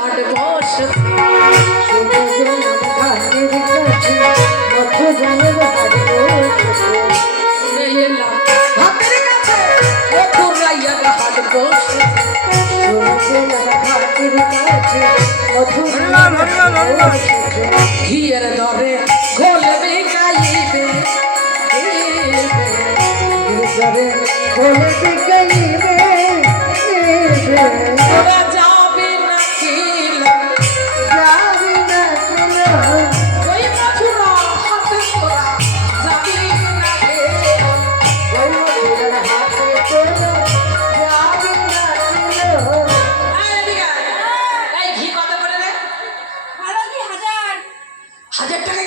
হাট বসে শুনে এলাম হাতের কাছে মথুর রাইয়ার হাট বসে ঘিয়ের দরে ঘোলবে গাইবে ওরা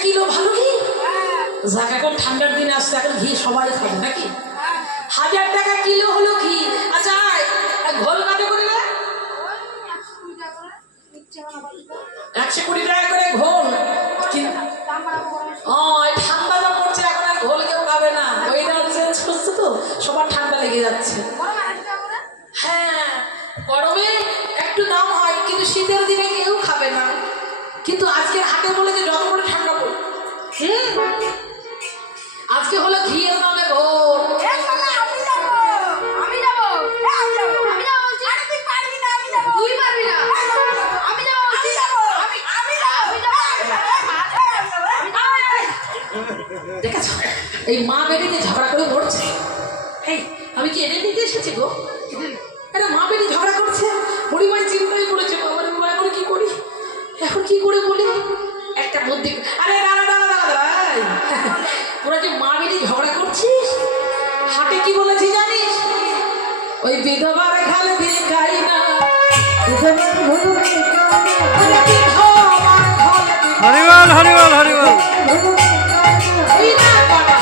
কিলো ভালো ঘি হ্যাঁ। যাক এখন ঠান্ডার দিন আসছে এখন ঘি সবাই খাবে নাকি? হ্যাঁ হাজার টাকা কিলো হলো ঘি। আচ্ছা ঘোল কত করে ওই একশো কুড়ি টাকা করে ঘোল। কি- ঠান্ডা যা পড়ছে এখন আর ঘোল কেউ খাবে না। ওইটা তো সবার ঠান্ডা লেগে যাচ্ছে। যাব আমি যাব দেখেছ এই মা বেরিয়ে ঝগড়া করে মরছে আমি কি এনে নিতে এসেছি গো এটা মা বেরিয়ে ঝগড়া ওই বিধবার খাল ভিখাই না। হরিবল হরিবল হরিবল। ভিখাই না পাড়া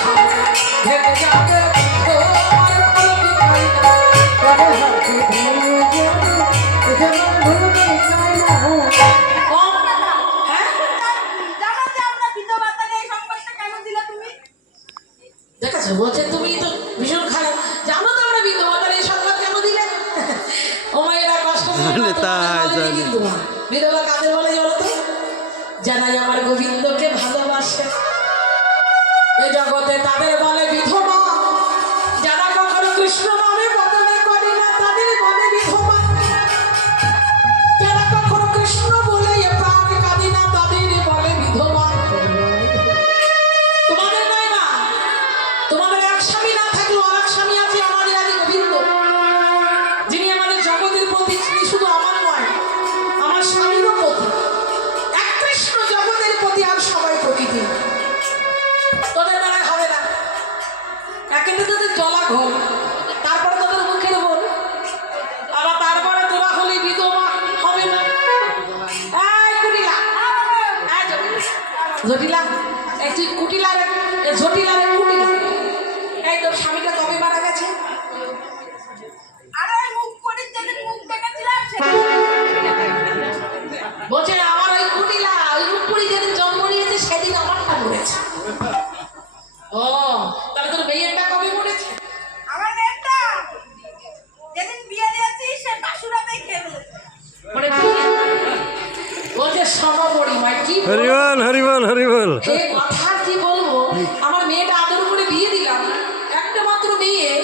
তাই, জানি। বিধবা কাদের বলে জানো তো জানাই আমার গোবিন্দকে ভালোবাসে এই জগতে তাদের বলে বিধবা যারা কখনো কৃষ্ণ জটিলা। এই তুই কুটিলা রে এ জটিলা রে কুটিলা তোর স্বামীটা কবে মারা গেছে হরিবল কথা কি বলব আমার মেয়েটা আদর করে বিয়ে দিলাম। একটা মাত্র মেয়ে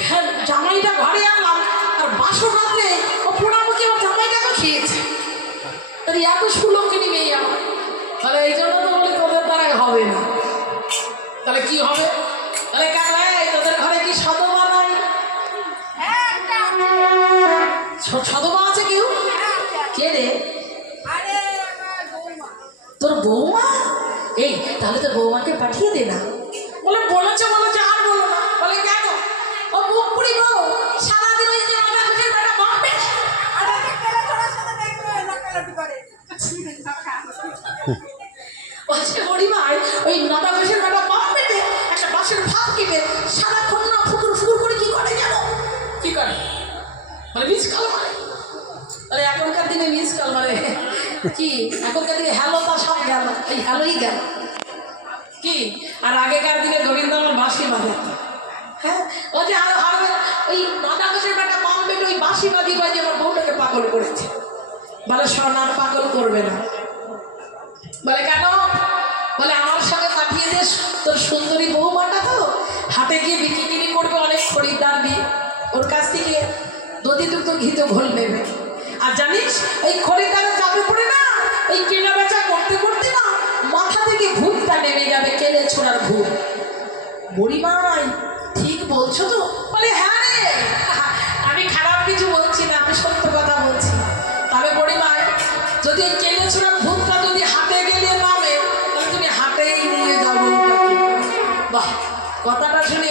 হ্যাঁ জামাইটা ঘরে আনলাম আর বাসন রাত্রে ও পোড়ামুখী আমার জামাইটাকে খেয়েছে। তাহলে এত সুলক্ষণী মেয়ে আমার। তাহলে এই জন্য তো বলি তোদের দ্বারাই হবে না। তাহলে কি হবে? তাহলে কাকলা এই তোদের ঘরে কি সদমা নাই। স- সদমা আছে কেউ? হ্যাঁ। কে রে? তোর বৌমা? এই তাহলে তোর বৌমাকে পাঠিয়ে দে না। বলে বলেছে বলেছে আর বলো না। বলে কেন? ও মুখ গো সারাদিন ওই যে খুশির বেটা আরে সাথে দেখবে করে। বলছে ওই নটা খুশির বেটা বাপ পেটে একটা বাসের ভাত কেটে সারাক্ষণ না ফুকুর ফুকুর করে কি করে জানো? কি করে? মানে মিস কল আরে এখনকার দিনে মিস কল মারে। কি? এখনকার দিনে হ্যালো গেল এই গেল। কি? আর আগেকার দিনে আমার বাঁশি বাজাতো। হ্যাঁ? ও যে আরও আরও ওই বেটা ওই বাঁশি বাজি বাজি আমার বউটাকে পাগল করেছে। বলে পাগল করবে না। বলে, কেন? বলে, আমার সঙ্গে পাঠিয়ে দে তোর সুন্দরী বৌমাটা তো। হাটে গিয়ে বিক্রি কিনি করবে অনেক খরিদ্দার নিয়ে ওর কাছ থেকে দধি দুগ্ধ ঘিত ঘোল নেবে। আর জানিস, ওই খরিদ্দারের চাপে পড়ে না? ওই কেনা বেচা করতে করতে না মাথা থেকে ভূতটা নেমে যাবে কেলে ছোড়ার ভূত বুড়িমাই ঠিক বলছো তো? বলে হ্যাঁ রে, আমি খারাপ কিছু বলছি না, আমি সত্য কথা বলছি তবে বুড়িমাই যদি এই কেলে ছোড়ার ভূতটা যদি হাতে গেলে নামে, তাহলে তুমি হাটেই নিয়ে যাব। বাহ, কথাটা শুনে